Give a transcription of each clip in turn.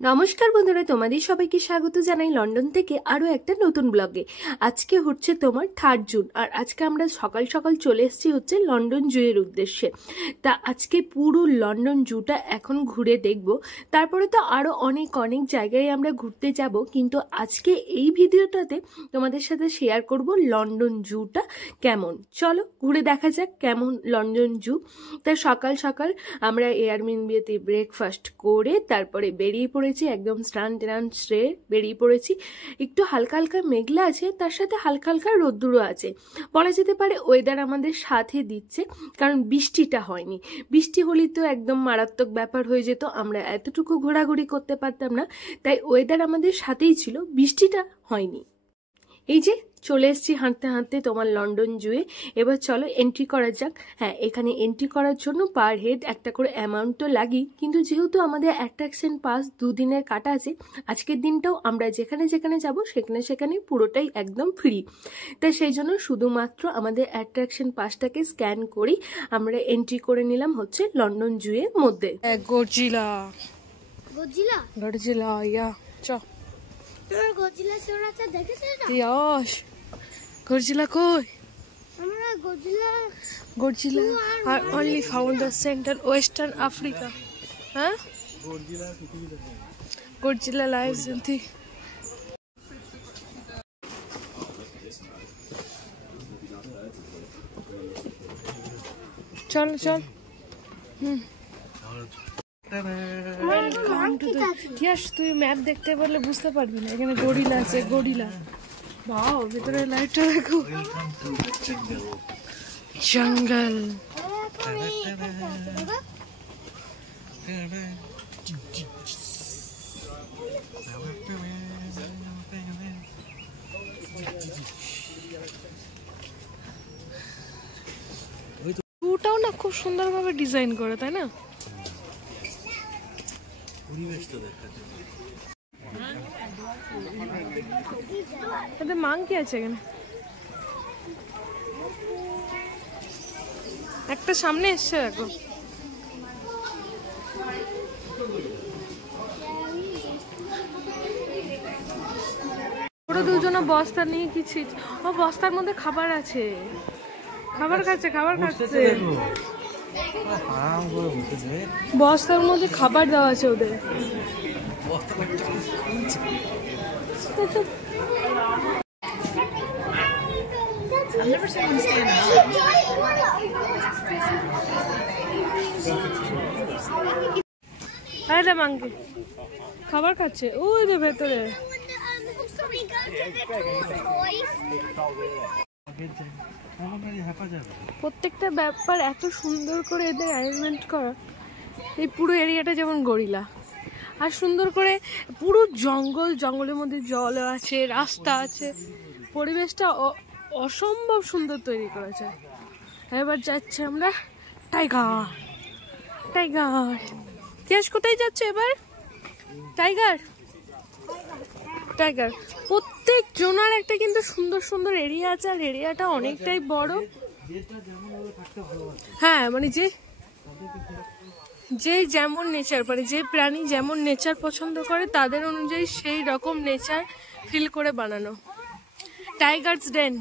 নমস্কার বন্ধুরা, তোমাদের সবাইকে স্বাগত জানাই লন্ডন থেকে আরও একটা নতুন ব্লগে। আজকে হচ্ছে তোমার 3 জুন, আর আজকে আমরা সকাল সকাল চলে এসেছি হচ্ছে লন্ডন জুয়ের উদ্দেশ্যে। তা আজকে পুরো লন্ডন জুটা এখন ঘুরে দেখব, তারপরে তো আরও অনেক অনেক জায়গায় আমরা ঘুরতে যাব, কিন্তু আজকে এই ভিডিওটাতে তোমাদের সাথে শেয়ার করব লন্ডন জুটা কেমন। চলো ঘুরে দেখা যাক কেমন লন্ডন জু। তা সকাল সকাল আমরা এয়ারবিএনবিতে ব্রেকফাস্ট করে তারপরে বেরিয়ে পড়েছি, একদম স্নান টান সেরে বেরিয়ে পড়েছি। একটু হালকা হালকা মেঘলা আছে, তার সাথে হালকা হালকা রোদ্দুরও আছে, বলা যেতে পারে ওয়েদার আমাদের সাথে দিচ্ছে, কারণ বৃষ্টিটা হয়নি। বৃষ্টি হলে তো একদম মারাত্মক ব্যাপার হয়ে যেত, আমরা এতটুকু ঘোরাঘুরি করতে পারতাম না। তাই ওয়েদার আমাদের সাথেই ছিল, বৃষ্টিটা হয়নি। এই যে চলে এসেছি হাঁটতে হাঁটতে তোমার লন্ডন জুয়ে। এবার চলো এন্ট্রি করা যাক। হ্যাঁ, এখানে এন্ট্রি করার জন্য পার হেড একটা করে অ্যামাউন্ট তো লাগেই, কিন্তু যেহেতু আমাদের অ্যাট্রাকশন পাস 2 দিনের কাটা আছে, আজকের দিনটাও আমরা যেখানে যেখানে যাব সেখানে সেখানে পুরোটাই একদম ফ্রি। তাই সেই জন্য শুধুমাত্র আমাদের অ্যাট্রাকশন পাসটাকে স্ক্যান করি আমরা এন্ট্রি করে নিলাম হচ্ছে লন্ডন জুয়ের মধ্যে। গডজিলা গডজিলা গডজিলা ইয়া চ তোর গডজিলা শোনাটা দেখেছিস না? ইয়াশ গডজিলা কই? আমরা গডজিলা আর only found the central western Africa. Huh? Godzilla lives in the চল চল তুই ম্যাপ দেখতে পারলে বুঝতে পারবি না, এখানে গরিলা আছে, গরিলা। বাও, ভিতরে লাইটটা দেখো, জঙ্গল। ওটাও না খুব সুন্দরভাবে ডিজাইন করে, তাই না? মাংকি আছে এখানে, একটা সামনে এসছে দেখো। ওরা দুজনে বস্তা নিয়ে কি ও বস্তার মধ্যে খাবার আছে, খাবার খাচ্ছে বস্তার মধ্যে খাবার দেওয়া আছে ওদের। আরে মাঙ্কি খাবার খাচ্ছে ওই যে ভেতরে। প্রত্যেকটা ব্যাপার এত সুন্দর করে এদের অ্যারেঞ্জমেন্ট করা। এই পুরো এরিয়াটা যেমন গরিলা, আর সুন্দর করে পুরো জঙ্গলের মধ্যে জল আছে, রাস্তা আছে, পরিবেশটা অসম্ভব সুন্দর তৈরি করেছে। এবার যাচ্ছে আমরা টাইগার। কোথায় যাচ্ছে এবার? টাইগার প্রত্যেক জোনার একটা কিন্তু সুন্দর সুন্দর এরিয়া আছে, আর এরিয়াটা অনেকটাই বড়। হ্যাঁ, মানে যে যেমন নেচার পারে, যে প্রাণী যেমন নেচার পছন্দ করে তাদের অনুযায়ী সেই রকম নেচার ফিল করে বানানো। টাইগার্স ডেন।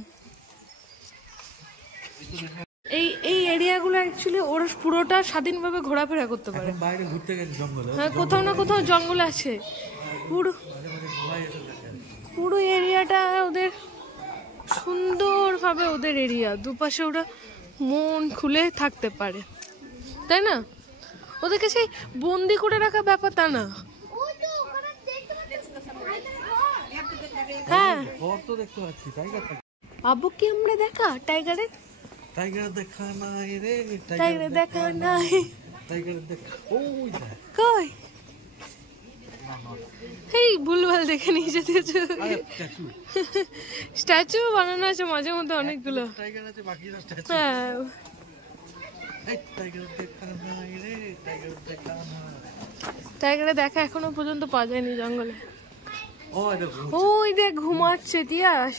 এই এরিয়াগুলো অ্যাকচুয়ালি ওরা পুরোটা স্বাধীনভাবে ঘোরাফেরা করতে পারে। বাইরে ঘুরতে গেছে জঙ্গলে, হ্যাঁ, কোথাও না কোথাও জঙ্গল আছে। পুরো এরিয়াটা ওদের সুন্দরভাবে, ওদের এরিয়া দুপাশে ওরা মন খুলে থাকতে পারে, তাই না? ওদেরকে সেই বন্দি করে রাখা ব্যাপার তা না। হ্যাঁ, আব্বু কি আমরা দেখা টাইগার দেখা নাই কই? এই ভুলভাল দেখে নিয়ে যেতে স্ট্যাচু বানানো আছে মাঝে মধ্যে অনেকগুলো। হ্যাঁ, টাইগারে দেখা এখনো পর্যন্ত পাওয়া যায়নি জঙ্গলে। ওই দেখ ঘুমাচ্ছে তিয়াস,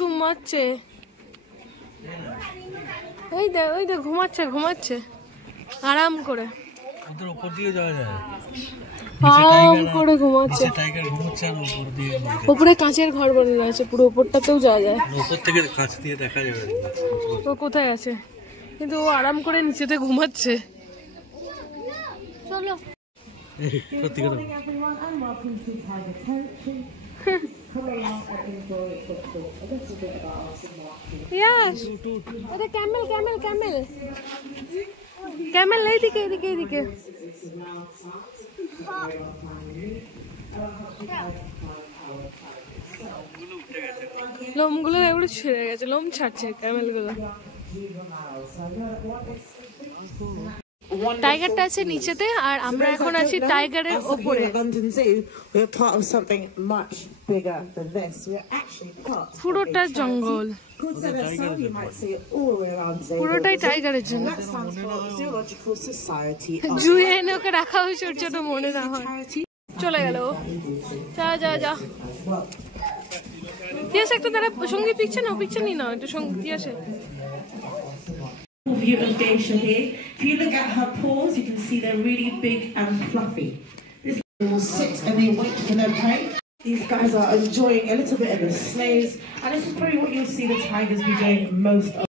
ঘুমাচ্ছে। ওই দেখ ঘুমাচ্ছে আরাম করে। উপর দিকে যাওয়া যায়। আরাম করে ঘুমাচ্ছে। উপরে কাঁচের ঘর বানানো আছে, পুরো উপরটাতেও যাওয়া যায়, উপর থেকে কাঁচ দিয়ে দেখা যাবে। ও কোথায় আছে, কিন্তু ও আরাম করে নিচেতে ঘুমাচ্ছে। চলো সত্যি কথা ক্যামেল ক্যামেল ক্যামেল ক্যামেল, এইদিকে এইদিকে এইদিকে। লোমগুলো এগুলো ছেড়ে গেছে, লোম ছাড়ছে ক্যামেল গুলো। টাইগারটা আছে নিচেতে, আর আমরা এখন আছি টাইগারের ওপরে। পুরোটা জঙ্গল, পুরোটাই টাইগারের জন্য। জুয়ে এনে ওকে রাখা হয়েছে ওর জন্য মনে না হয়। চলে গেল, যা যা যা। দিয়েছে একটা, তারা সঙ্গীত পিকচার না, পিকচার নি না, একটা সঙ্গীত দিয়েছে। View of geisha here. If you look at her paws, you can see they're really big and fluffy. This will sit and they wait for their prey. These guys are enjoying a little bit of the slaves, and this is probably what you'll see the tigers be doing most of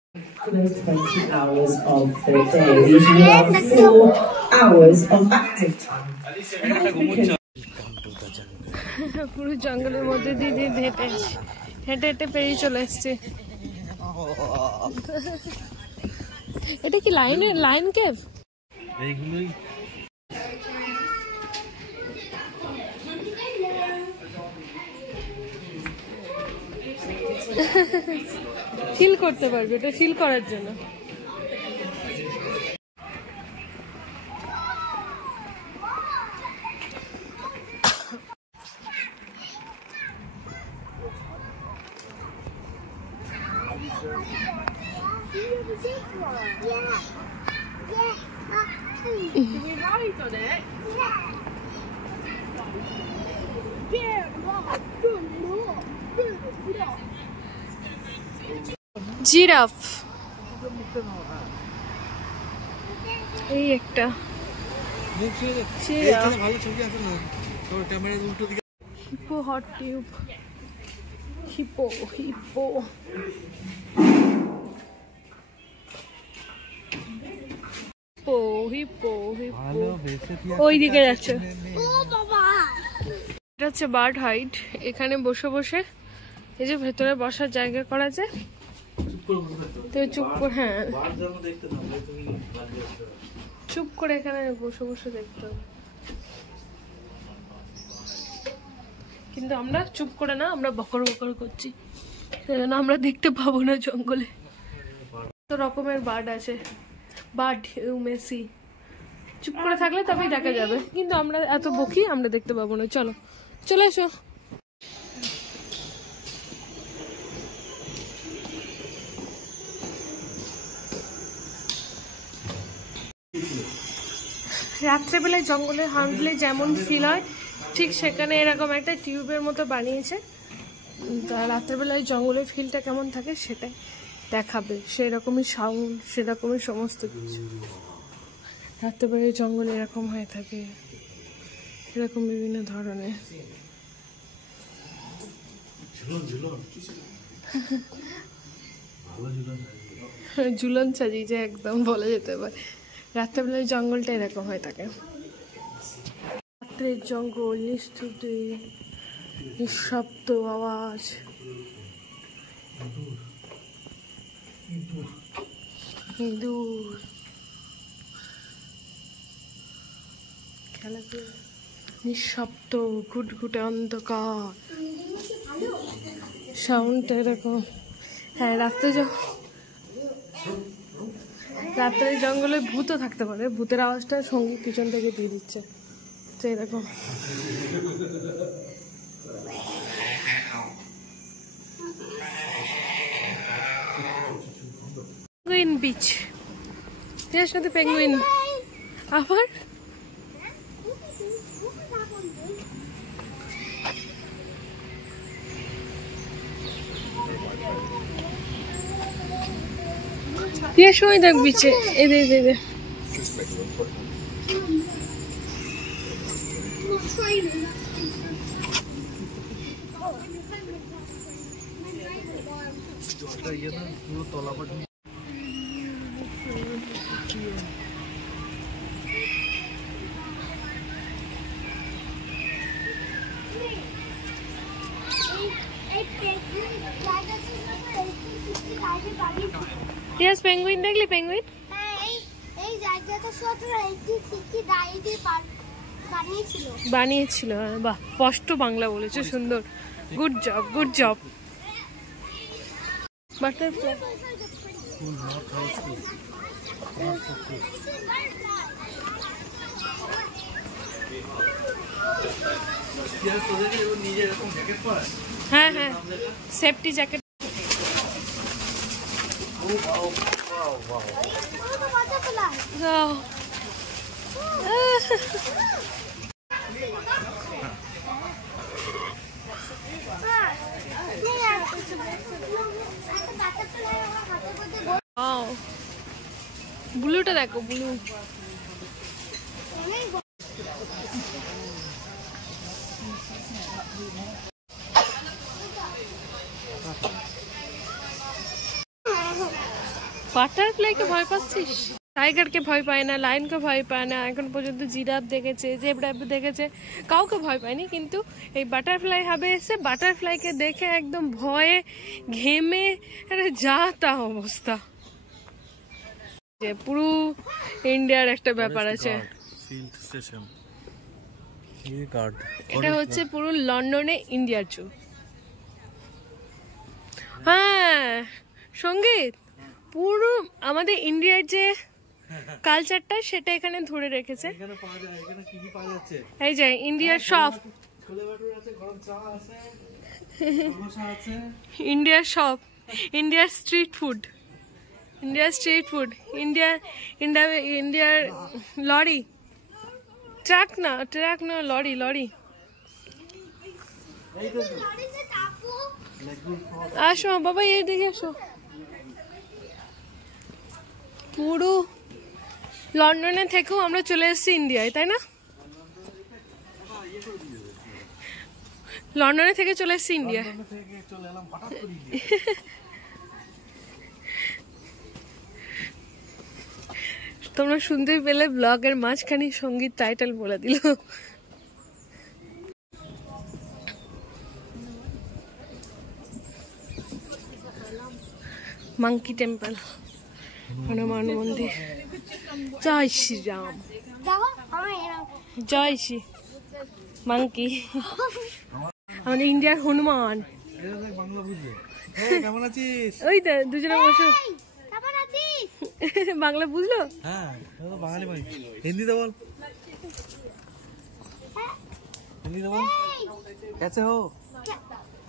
those 20 hours of the day. These are 4 hours of active time. পুরো জঙ্গলের মধ্যে দিয়ে দিয়ে হেঁটে হেঁটে হেঁটে পেরিয়ে চলে এসছে। এটা কি লাইন কেভ? এইগুলোই ফিল করতে পারবে, এটা ফিল করার জন্য। জিরাফ, এই একটা hippo, hot tube, hippo hippo. ওইদিকে যাচ্ছে। এটা হচ্ছে বার্ড হাইট, এখানে বসে বসে এই যে ভেতরে বসার জায়গা করা আছে, তো চুপ করে, হ্যাঁ চুপ করে এখানে বসে বসে দেখতে হবে। কিন্তু আমরা চুপ করে না, আমরা বকর বকর করছি, সেজন্য আমরা দেখতে পাবো না জঙ্গলে। কত রকমের বার্ড আছে, বার্ড মেসি, চুপ করে থাকলে তবেই দেখা যাবে, কিন্তু আমরা এত বকি, আমরা দেখতে পাবো না। চলো চলে এসো। রাত্রেবেলায় জঙ্গলে হাঁটলে যেমন ফিল হয়, ঠিক সেখানে এরকম একটা টিউবের মতো বানিয়েছে, তা রাত্রেবেলায় জঙ্গলের ফিলটা কেমন থাকে সেটাই দেখাবে, সেরকমই সাউন্ড, সেরকমই সমস্ত কিছু। রাত্রেবেলায় জঙ্গলে এরকম হয়ে থাকে, এরকম বিভিন্ন ধরনের। ঝুলন সাজিয়েছে একদম, বলা যেতে পারে। রাত্রেবেলায় জঙ্গলটা এরকম হয়ে থাকে, রাত্রের জঙ্গল, নিস্তব্ধি, নিঃশব্দ আওয়াজ। ইঁদুর, খেলাধুলা, নিঃশব্দ, ঘুটঘুটে অন্ধকার, সাউন্ডটা এরকম। হ্যাঁ, রাত্রে জঙ্গলে ভূতও থাকতে পারে, ভূতের আওয়াজটা সঙ্গীত পিছন থেকে দিয়ে দিচ্ছে, তো এরকম। পেঙ্গুইন বিচ, এর সাথে পেঙ্গুইন আবার সময় দেখ বিচে, এদের জলটা ইয়ে না পুরো তলাবাট ইয়েস পেঙ্গুইন দেখলি পেঙ্গুইন এই জায়গাটা শুধু 1860 ডাইডে বানিয়েছিল বানিয়েছিল। বাহ স্পষ্ট বাংলা বলেছে, সুন্দর, good job good job. Butterfly school north high school তোদেরকে নিজে এরকম জ্যাকেট পরা? হ্যাঁ হ্যাঁ সেফটি জ্যাকেট। ব্লুটা দেখো, ব্লু। বাটারফ্লাইকে ভয় পাচ্ছিস? টাইগারকে ভয় পায় না, লায়নকে ভয় পায় না, এখন পর্যন্ত জিরাফ দেখেছে, জেব্রা দেখেছে, কাউকে ভয় পায়নি। কিন্তু এই বাটারফ্লাই হাবে এসে বাটারফ্লাইকে দেখে একদম ভয়ে ঘেমে যা তা অবস্থা। পুরো ইন্ডিয়ার একটা ব্যাপার আছে। ফিল্ড স্টেশন এটা হচ্ছে পুরো লন্ডনে ইন্ডিয়ার জু। হ্যাঁ সঙ্গীত, পুরো আমাদের ইন্ডিয়ার যে কালচারটা সেটা এখানে ধরে রেখেছে। এই যে ইন্ডিয়ার শপ, ইন্ডিয়ার শপ, ইন্ডিয়ার স্ট্রিট ফুড, ইন্ডিয়ার স্ট্রিট ফুড, ইন্ডিয়ার লরি, ট্রাক না লরি, লরি। আসো বাবা এই দিকে আসো। পুরো লন্ডনে থেকেও আমরা চলে এসেছি ইন্ডিয়ায়, তাই না? লন্ডনে থেকে চলে এসেছি ইন্ডিয়ায়। তোমরা শুনতেই পেলে, ব্লগের মাঝখানে সঙ্গীত টাইটেল বলে দিল। মাঙ্কি টেম্পল, হনুমান মন্দির। জয় শ্রীরাম, জয় শ্রী মাঙ্কি, আমাদের ইন্ডিয়ার হনুমান। কেমন আছিস? ওই তো দুজনে বসে। বাংলা বুঝলো? হ্যাঁ বাঙালি ভাই। হিন্দিতে বল, হিন্দিতে বল। कैसे हो?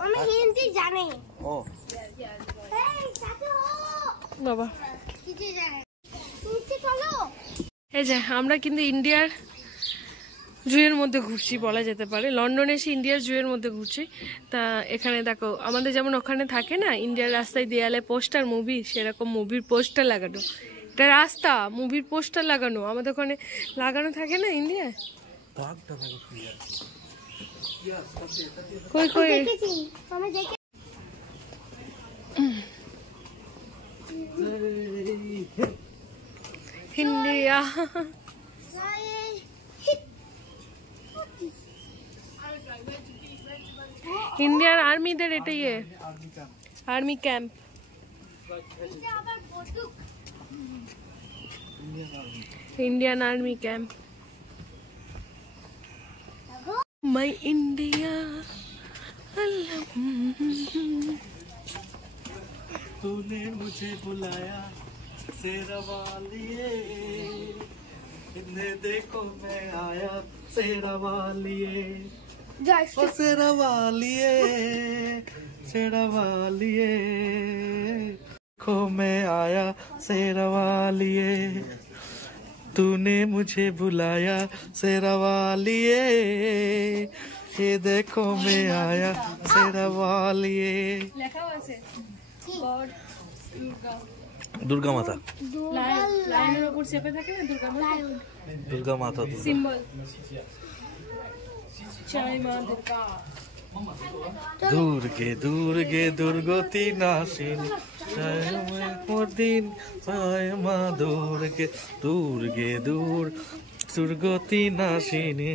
আমি হিন্দি জানি। ও বাবা কিছু জানি। তুমি চলো। এই যে আমরা কিন্তু ইন্ডিয়ার জুয়ের মধ্যে ঘুরছি বলা যেতে পারে। লন্ডনে এসে ইন্ডিয়ার জুয়ের মধ্যে ঘুরছি। তা এখানে দেখো, আমাদের যেমন ওখানে থাকে না ইন্ডিয়ার রাস্তায় দেয়ালে পোস্টার, মুভি, সেরকম মুভির পোস্টার লাগানো। এটা রাস্তা, মুভির পোস্টার লাগানো, আমাদের ওখানে লাগানো থাকে না ইন্ডিয়ায়। কই কই দেখেছি, আমি দেখে। ইন্ডিয়া, ইন্ডিয়ান আর্মিদের এটাই army camp. Indian army camp. My India तूने मुझे बुलाया शेरवालिए, इन्हें देखो मैं आया शेरवालिए, ओ शेरवालिए, शेरवालिए, देखो मैं आया शेरवालिए, तूने मुझे बुलाया शेरवालिए, ये देखो मैं आया शेरवालिए। दुर्गा माता, লাইনের উপর চেপে থাকে না দুর্গা মাতা, दुर्गा माता সিম্বল। জয় মা দুর্গা। দুর্গে দুর্গে দুর্গতি নাশিনী জয় মা দিন জয় মা দুর্গে দুর্গে দুর্গতি নাশিনী।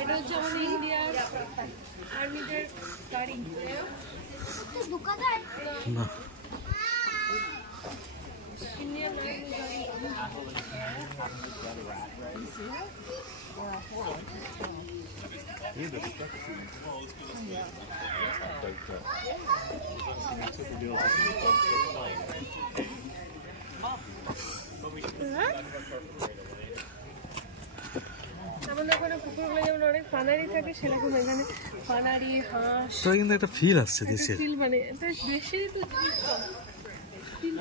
এটা হচ্ছে আমাদের ইন্ডিয়ার আর্মিদের গাড়ি। দোকানদার না ইন্ডিয়ান আর্মি গাড়ি। আমাদের ওখানে কুকুরগুলো যেমন অনেক পানারি থাকে, সেরকম এখানে পানারি, হাঁস তো কিন্তু একটা ফিল আসছে দেশের। ফিল, মানে এটা দেশেরই তো জিনিস কম। ফিল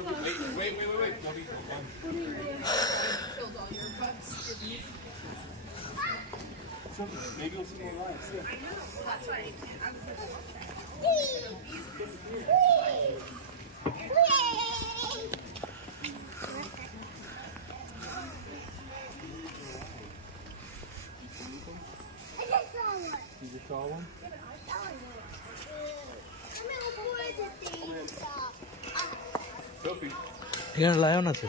পাওয়া এখানে লায়ন আছে।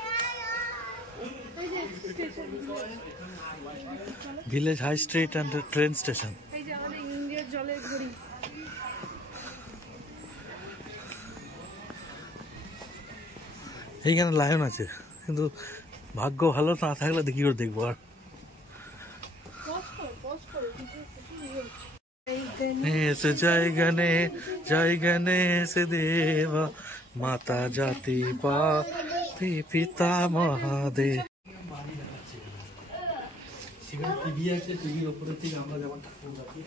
Village high street and train station. এই যে আমাদের ইন্ডিয়ার জলের ঘড়ি। এইখানে লায়ন আছে, কিন্তু ভাগ্য ভালো না থাকলে দেখি করে দেখবো। আর এসে জায়গানে এসে দেবা মাতা জাতি পা পিতা মহাদেব। টিভি আছে, টিভির উপরে থেকে আমরা যেমন ঠাকুর রাখি,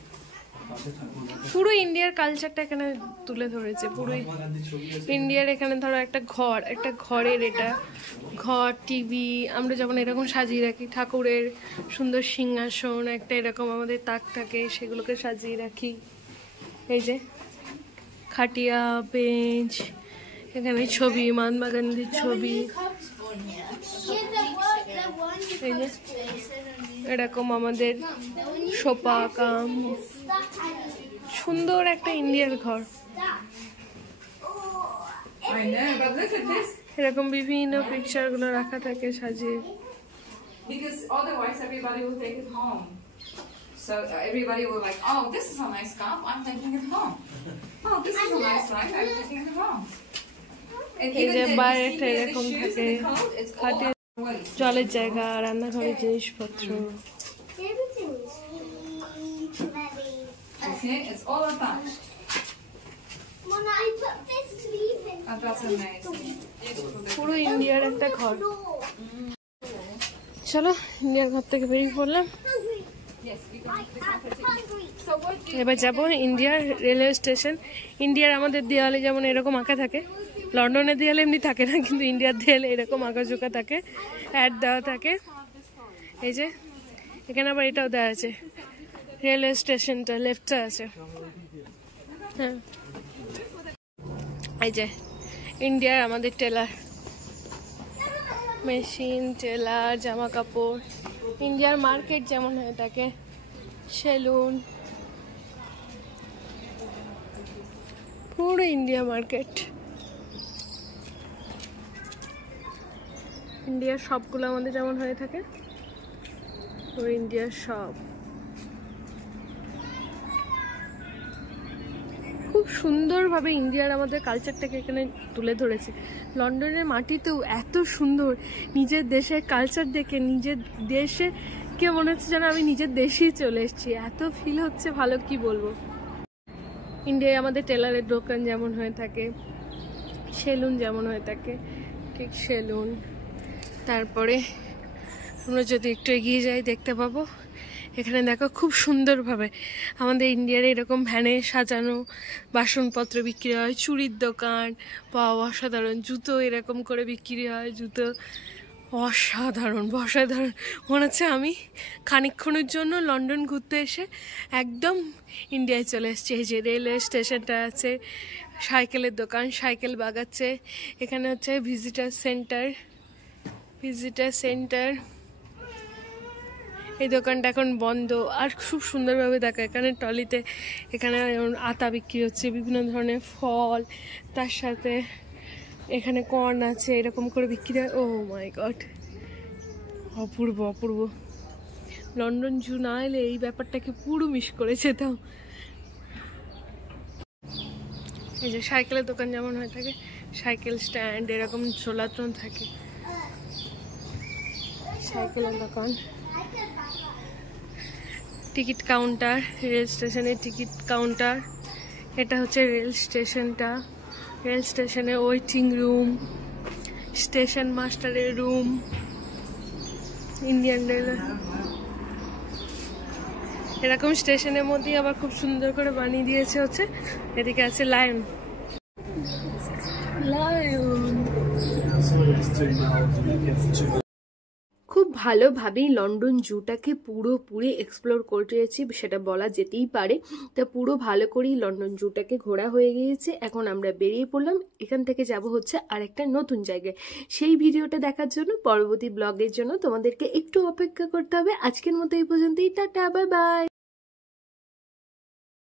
পুরো ইন্ডিয়ার কালচারটা এখানে তুলে ধরেছে। পুরো ইন্ডিয়ার এখানে ধরো একটা ঘরের এটা ঘর, টিভি, আমরা যেমন এরকম সাজিয়ে রাখি, ঠাকুরের সুন্দর সিংহাসন, একটা এরকম আমাদের তাক থাকে, সেগুলোকে সাজিয়ে রাখি। এই যে খাটিয়া, বেঞ্চ, এখানে ছবি, মহাত্মা গান্ধীর ছবি। এই যে এরকম আমাদের সোফা কাম, সুন্দর একটা ইন্ডিয়ার ঘর। এরকম বিভিন্ন পিকচার গুলো রাখা থাকে সাজিয়ে। Because otherwise everybody will take it home. So everybody will like, oh, this is a nice cup, I'm taking it home. Oh, this is a nice rug, I'm taking it home. And এই even যে the বাইরেটা shoes এরকম and থাকে, the coat, it's all খাটে waste. জলের জায়গা, রান্নাঘরের জিনিসপত্র। everything is huge, very. You see, it's all attached. When I put this sleeve in And that's amazing. পুরো ইন্ডিয়ার একটা ঘর। no. চলো ইন্ডিয়ার ঘর থেকে বেরিয়ে পড়লাম। Hungry. Yes, you can I'm hungry. So what do এবার যাবো ইন্ডিয়ার রেলওয়ে স্টেশন। ইন্ডিয়ার আমাদের দেওয়ালে যেমন এরকম আঁকা থাকে, লন্ডনের দেওয়ালে এমনি থাকে না, কিন্তু ইন্ডিয়ার দেওয়ালে এরকম আঁকা ঝোঁকা থাকে, অ্যাড দেওয়া থাকে। এই যে এখানে আবার এটাও দেওয়া আছে, রেলওয়ে স্টেশনটা লেফটে আছে। হ্যাঁ, এই যে ইন্ডিয়ার আমাদের টেলার, মেশিন, টেলার, জামা কাপড়। ইন্ডিয়ার মার্কেট যেমন হয়ে থাকে, সেলুন, পুরো ইন্ডিয়া মার্কেট। ইন্ডিয়ার সবগুলো আমাদের যেমন হয়ে থাকে, পুরো ইন্ডিয়ার সব। খুব সুন্দরভাবে ইন্ডিয়ার আমাদের কালচারটাকে এখানে তুলে ধরেছে। লন্ডনের মাটিতেও এত সুন্দর নিজের দেশের কালচার দেখে নিজের দেশে কে মনে হচ্ছে যেন আমি নিজের দেশেই চলে এসেছি, এত ফিল হচ্ছে ভালো, কি বলবো। ইন্ডিয়ায় আমাদের টেলারের দোকান যেমন হয়ে থাকে, সেলুন যেমন হয়ে থাকে, ঠিক সেলুন। তারপরে আমরা যদি একটু এগিয়ে যাই দেখতে পাবো এখানে দেখো খুব সুন্দরভাবে আমাদের ইন্ডিয়ার এরকম ভ্যানে সাজানো বাসনপত্র বিক্রি হয়, চুড়ির দোকান, পাওয়া অসাধারণ, জুতো এরকম করে বিক্রি হয়, জুতো অসাধারণ অসাধারণ। মনে হচ্ছে আমি খানিকক্ষণের জন্য লন্ডন ঘুরতে এসে একদম ইন্ডিয়ায় চলে এসেছি। এই যে রেলওয়ে স্টেশনটা আছে, সাইকেলের দোকান, সাইকেল বাগাচ্ছে, এখানে হচ্ছে ভিজিটার সেন্টার, ভিজিটার সেন্টার। এই দোকানটা এখন বন্ধ, আর খুব সুন্দরভাবে দেখা এখানে টলিতে এখানে যেমন আতা বিক্রি হচ্ছে, বিভিন্ন ধরনের ফল, তার সাথে এখানে কর্ন আছে, এরকম করে বিক্রি হয়। ও মাই গড, অপূর্ব অপূর্ব। লন্ডন জু না এলে এই ব্যাপারটাকে পুরো মিস করে যেতাম। এই যে সাইকেলের দোকান যেমন হয়ে থাকে, সাইকেল স্ট্যান্ড এরকম ঝোলানো থাকে, সাইকেলের দোকান। টিকিট কাউন্টার, রেল স্টেশনের টিকিট কাউন্টার। এটা হচ্ছে রেল স্টেশনটা, রেল স্টেশনে ওয়েটিং রুম, স্টেশন মাস্টারের রুম, ইন্ডিয়ান রেল। এরকম স্টেশনের মধ্যেই আবার খুব সুন্দর করে বানিয়ে দিয়েছে হচ্ছে। এদিকে আছে লায়ন, লায়ন। খুব ভালোভাবেই লন্ডন জুটাকে পুরোপুরি এক্সপ্লোর করেছি, সেটা বলা যেতেই পারে। তা পুরো ভালো করেই লন্ডন জুটাকে ঘোরা হয়ে গিয়েছে। এখন আমরা বেরিয়ে পড়লাম, এখান থেকে যাব হচ্ছে আরেকটা নতুন জায়গায়। সেই ভিডিওটা দেখার জন্য পরবর্তী ব্লগের জন্য তোমাদেরকে একটু অপেক্ষা করতে হবে। আজকের মতো এই পর্যন্তই, টাটা, বাই বাই।